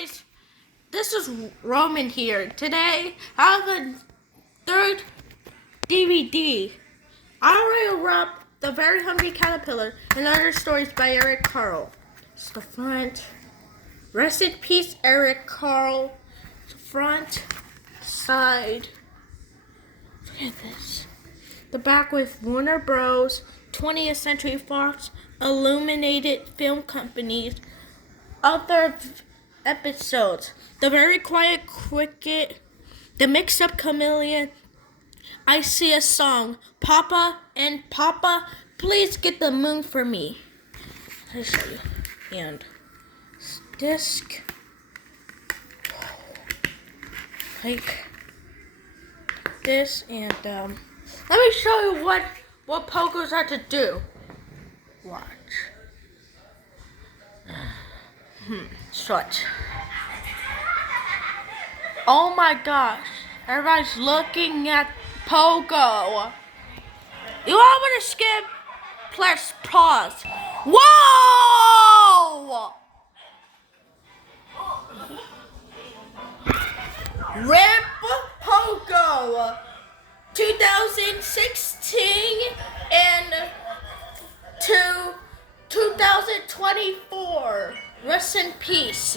guys, this is Roman here. Today I have a third DVD. I already wrapped The Very Hungry Caterpillar and Other Stories by Eric Carle. It's the front. Rest in peace, Eric Carle. The front, side. Look at this. The back with Warner Bros., 20th Century Fox, Illuminated Film Companies, other episodes. The Very Quiet Cricket, The Mixed Up Chameleon, I See a Song, Papa and Papa, Please Get the Moon for Me. Let me show you. And disc. Like this, and let me show you what pokers are to do. Watch. Stretch. Oh my gosh. Everybody's looking at Pogo. You all want to skip? Press pause. Whoa! Rip Pogo 2016 and 2024. Rest in peace.